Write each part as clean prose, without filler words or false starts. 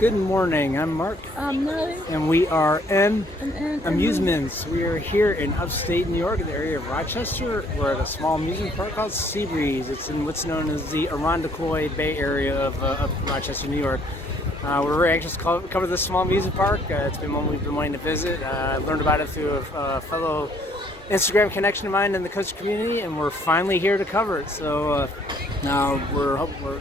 Good morning, I'm Mark. I'm Nelly. And we are in And Amusements. We are here in upstate New York, in the area of Rochester. We're at a small amusement park called Seabreeze. It's in what's known as the Irondiquoit Bay area of Rochester, New York. We're very anxious to cover this small amusement park. It's been one we've been wanting to visit. I learned about it through a fellow Instagram connection of mine in the coaster community, and we're finally here to cover it. So now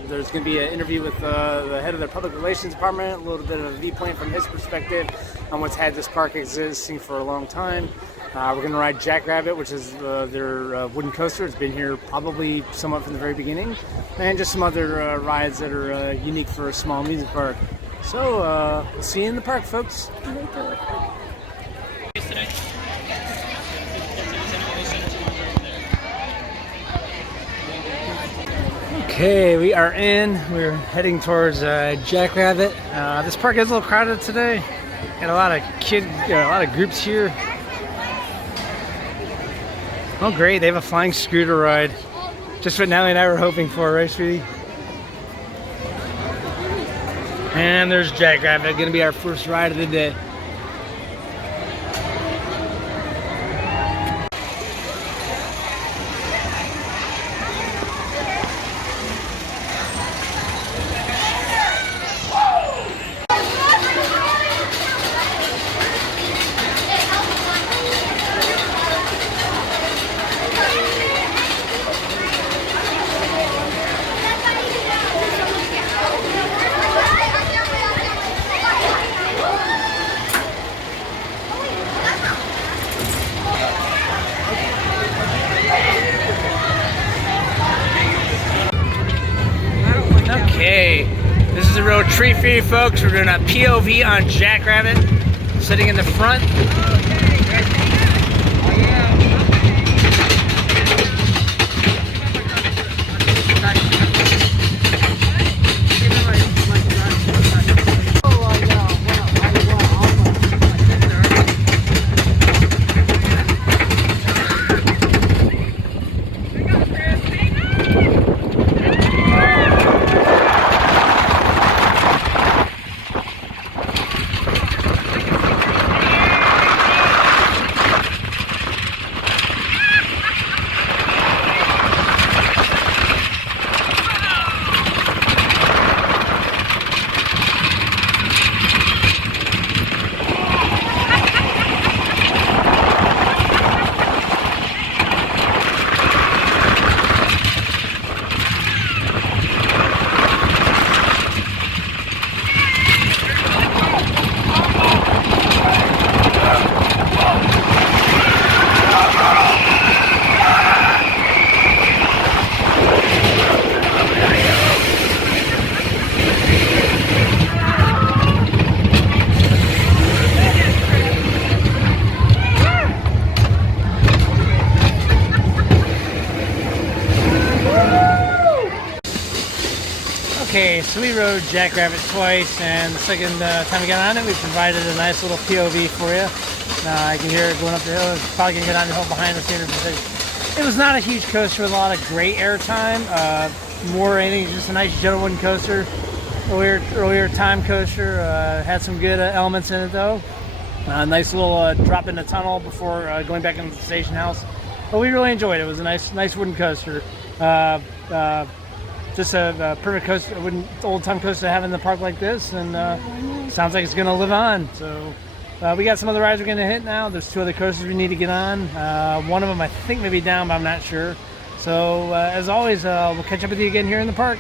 there's going to be an interview with the head of their public relations department, a little bit of a viewpoint from his perspective on what's had this park existing for a long time. We're going to ride Jackrabbit, which is their wooden coaster. It's been here probably somewhat from the very beginning, and just some other rides that are unique for a small amusement park. So we'll see you in the park, folks. Okay, we are in. We're heading towards Jackrabbit. This park is a little crowded today. Got a lot of groups here. Oh, great! They have a flying scooter ride. Just what Nelly and I were hoping for, right, sweetie? And there's Jackrabbit. Going to be our first ride of the day. Okay, this is a real treat for you folks. We're doing a POV on Jackrabbit, sitting in the front. Okay, so we rode Jackrabbit twice, and the second time we got on it, we provided a nice little POV for you. I can hear it going up the hill. It's probably going to go down the hill behind us here. It was not a huge coaster with a lot of great airtime. More anything, just a nice gentle wooden coaster. Earlier time coaster. Had some good elements in it though. Nice little drop in the tunnel before going back into the station house. But we really enjoyed it. It was a nice wooden coaster. Just a perfect coaster, wooden old-time coaster to have in the park like this, and sounds like it's going to live on. So we got some other rides we're going to hit now. There's two other coasters we need to get on. One of them I think may be down, but I'm not sure. So as always, we'll catch up with you again here in the park.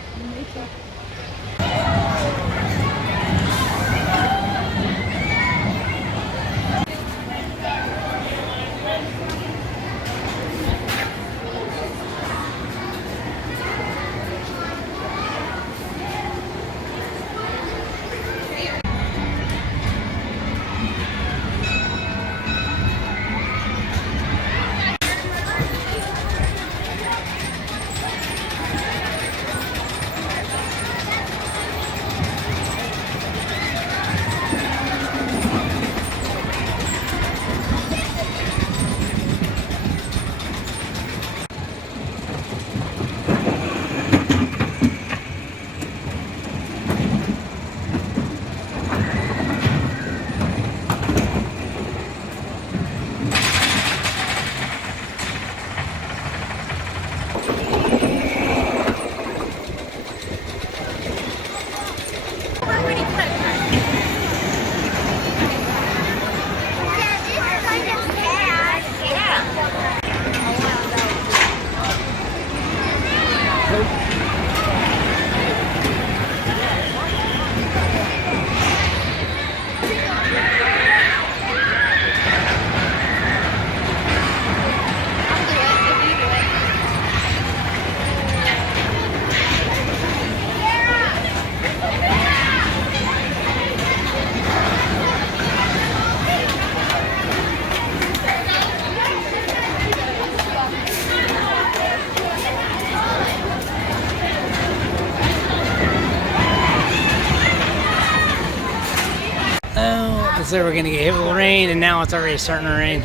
said we're gonna get hit with rain, and now it's already starting to rain.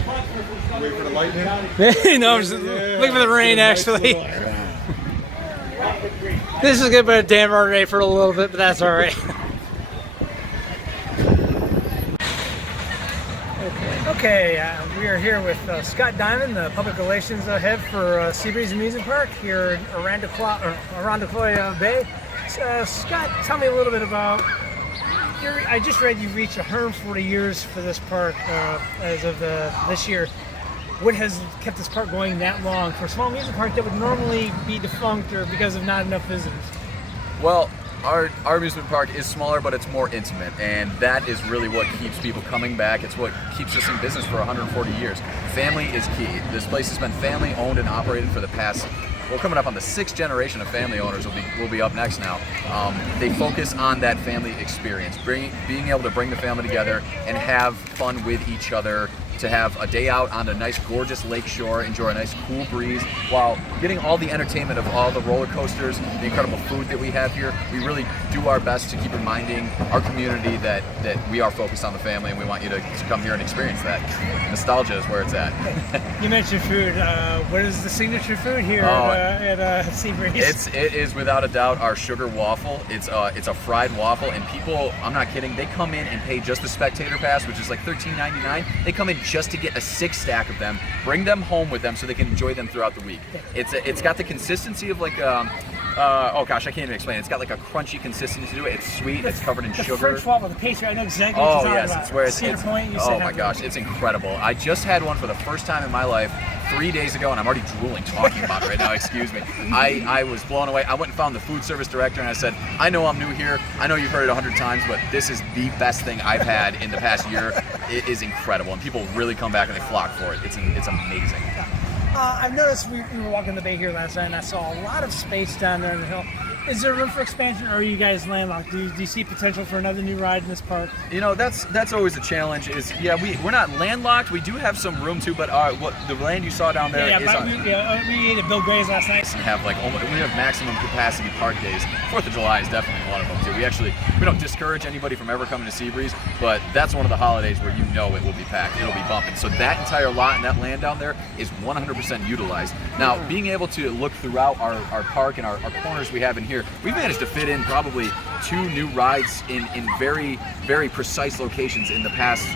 Wait for the lightning? No, I'm just looking for the rain, actually. This is gonna be a damn hard day for a little bit, but that's all right. Okay, we are here with Scott Diamond, the public relations head for Seabreeze Amusement Park here in Irondiquoit Bay. Scott, tell me a little bit about. I just read you reached 140 years for this park as of this year. What has kept this park going that long for a small amusement park that would normally be defunct or because of not enough visitors? Well, our amusement park is smaller, but it's more intimate, and that is really what keeps people coming back. It's what keeps us in business for 140 years. Family is key. This place has been family owned and operated for the past, well, coming up on the 6th generation of family owners will be up next now. They focus on that family experience, being able to bring the family together and have fun with each other, to have a day out on a nice gorgeous lake shore, enjoy a nice cool breeze while getting all the entertainment of all the roller coasters, the incredible food that we have here. We really do our best to keep reminding our community that we are focused on the family, and we want you to come here and experience that. Nostalgia is where it's at. You mentioned food. What is the signature food here at Seabreeze? It is without a doubt our sugar waffle. It's a fried waffle, and people, I'm not kidding, they come in and pay just the spectator pass, which is like $13.99. They come in just to get a 6-stack of them, bring them home with them so they can enjoy them throughout the week. It's got the consistency of like oh gosh, I can't even explain it. It's got like a crunchy consistency to it. It's sweet. It's covered in sugar. The French Waffle, the pastry, I know exactly what you're talking about. It's where it's Point, oh my gosh, it's incredible. I just had one for the first time in my life 3 days ago, and I'm already drooling talking about it right now. Excuse me. I was blown away. I went and found the food service director, and I said, I know I'm new here. I know you've heard it 100 times, but this is the best thing I've had in the past year. It is incredible, and people really come back and they flock for it. It's amazing. I've noticed we were walking the bay here last night, and I saw a lot of space down there on the hill. Is there room for expansion, or are you guys landlocked? Do you see potential for another new ride in this park? You know, that's always a challenge. We're not landlocked. We do have some room too, but the land you saw down there we ate at Bill Gray's last night. We have maximum capacity park days. 4th of July is definitely one of them too. We don't discourage anybody from ever coming to Seabreeze, but that's one of the holidays where you know it will be packed. It'll be bumping. So that entire lot and that land down there is 100% utilized. Now, being able to look throughout our park and our corners we have in here, we've managed to fit in probably 2 new rides in very, very precise locations in the past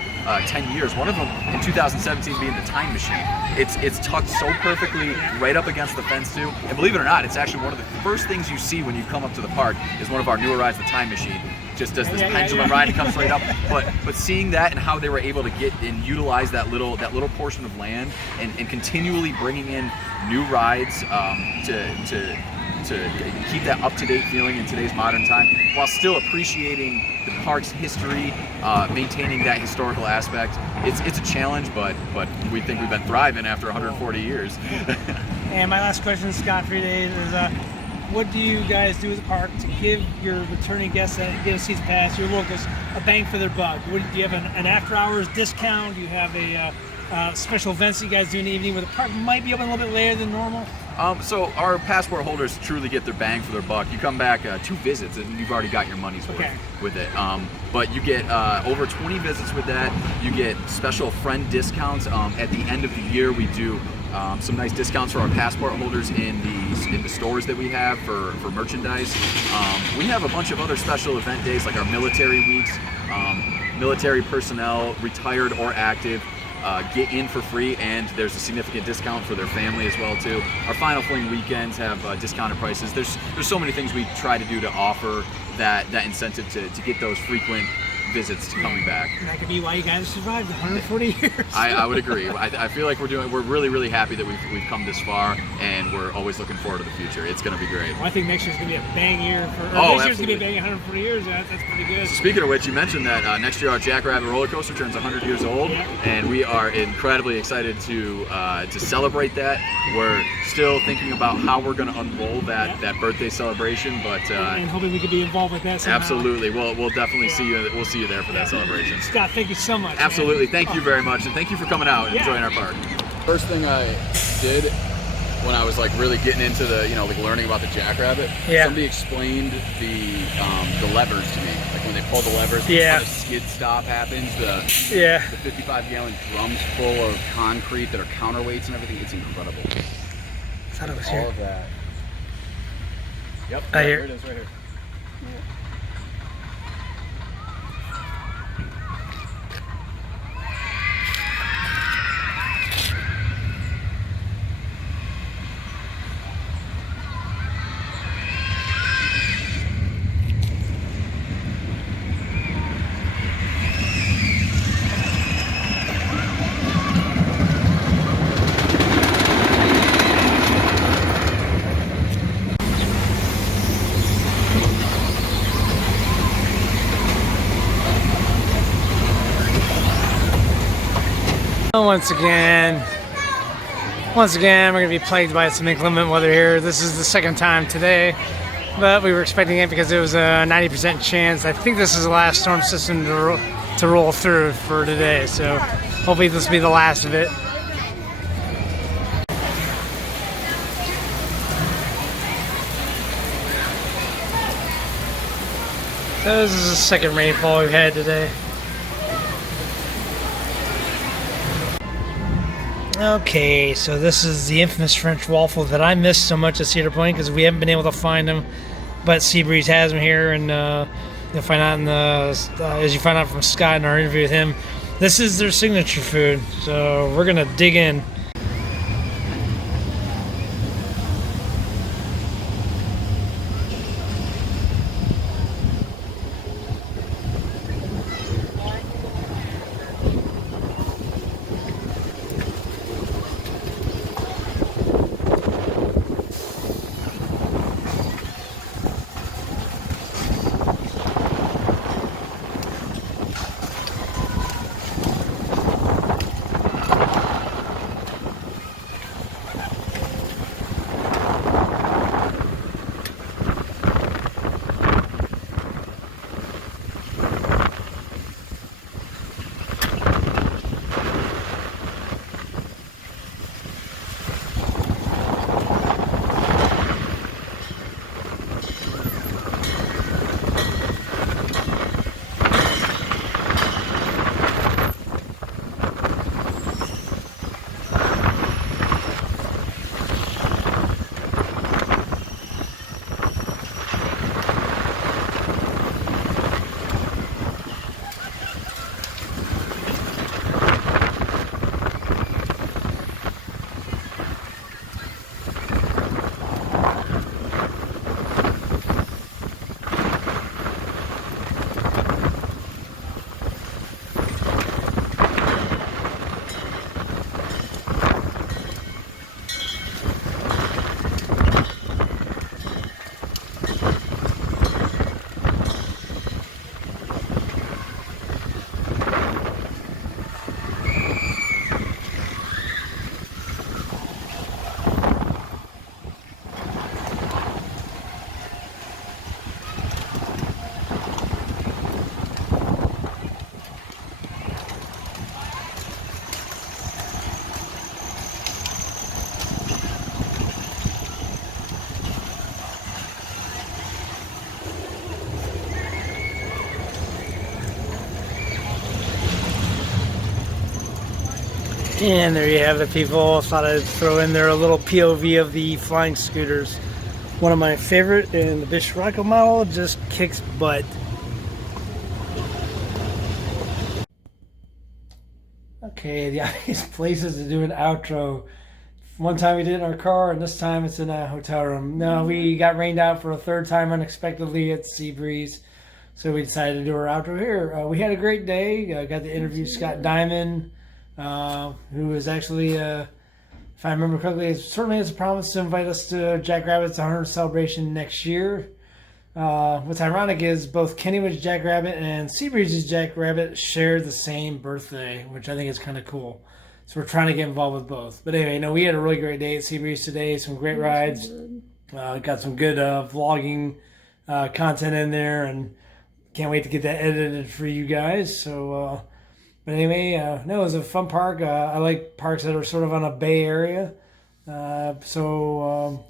10 years. One of them in 2017 being the Time Machine. It's tucked so perfectly right up against the fence too. And believe it or not, it's actually one of the first things you see when you come up to the park is one of our newer rides, the Time Machine. Just does this pendulum ride and comes right up. But seeing that and how they were able to get and utilize that little portion of land and continually bringing in new rides to keep that up-to-date feeling in today's modern time, while still appreciating the park's history, maintaining that historical aspect. It's a challenge, but we think we've been thriving after 140 years. And my last question, Scott, for you today is, what do you guys do as a park to give your returning guests that get a season pass, your locals, a bang for their buck? Do you have an after-hours discount? Do you have a special events you guys do in the evening where the park might be open a little bit later than normal? So our passport holders truly get their bang for their buck. You come back 2 visits and you've already got your money's worth with it. But you get over 20 visits with that. You get special friend discounts. At the end of the year, we do some nice discounts for our passport holders in the stores that we have for merchandise. We have a bunch of other special event days like our military weeks. Military personnel, retired or active, get in for free, and there's a significant discount for their family as well too. Our Final Fling weekends have discounted prices. There's so many things we try to do to offer that incentive to get those frequent visits to coming back. And that could be why you guys survived 140 years. I would agree. I feel like we're really, really happy that we've come this far, and we're always looking forward to the future. It's going to be great. Well, I think next year's going to be a bang year. Next year's going to be a bang 140 years. That's pretty good. Speaking of which, you mentioned that next year our Jackrabbit roller coaster turns 100 years old, and we are incredibly excited to celebrate that. We're still thinking about how we're going to unroll that birthday celebration, but and hoping we could be involved with that somehow. Absolutely. We'll definitely see you. We'll see you there for that celebration. Scott, thank you so much. Absolutely. Man. Thank you very much, and thank you for coming out and enjoying our park. First thing I did when I was like really getting into the, like learning about the Jackrabbit. Yeah. Somebody explained the levers to me, like when they pull the levers, Yeah. how the skid stop happens. The 55-gallon drums full of concrete that are counterweights and everything. It's incredible. I thought it was all here. of that. Yep. I hear. Here it is, right here. Once again, we're going to be plagued by some inclement weather here. This is the second time today, but we were expecting it because it was a 90% chance. I think this is the last storm system to roll through for today, so hopefully this will be the last of it. So this is the second rainfall we've had today. Okay, so this is the infamous French waffle that I missed so much at Cedar Point because we haven't been able to find them, but Seabreeze has them here, and you'll find out as you find out from Scott in our interview with him, this is their signature food. So we're gonna dig in. And there you have it, people. Thought I'd throw in there a little POV of the flying scooters. One of my favorite, and the Bishraco model just kicks butt. Okay, the obvious places to do an outro. One time we did it in our car, and this time it's in a hotel room. No, we got rained out for a third time unexpectedly at Seabreeze, so we decided to do our outro here. We had a great day. Got to interview Scott Diamond, who is actually, if I remember correctly, certainly has a promise to invite us to Jackrabbit's 100th celebration next year. What's ironic is both Kennywood's Jackrabbit and Seabreeze's Jackrabbit share the same birthday, which I think is kind of cool. So we're trying to get involved with both. But anyway, we had a really great day at Seabreeze today. Some great rides. Got some good vlogging content in there, and can't wait to get that edited for you guys. So, but anyway, no, it was a fun park. I like parks that are sort of on a bay area. So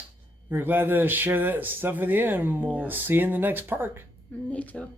we're glad to share that stuff with you, and we'll see you in the next park. Me too.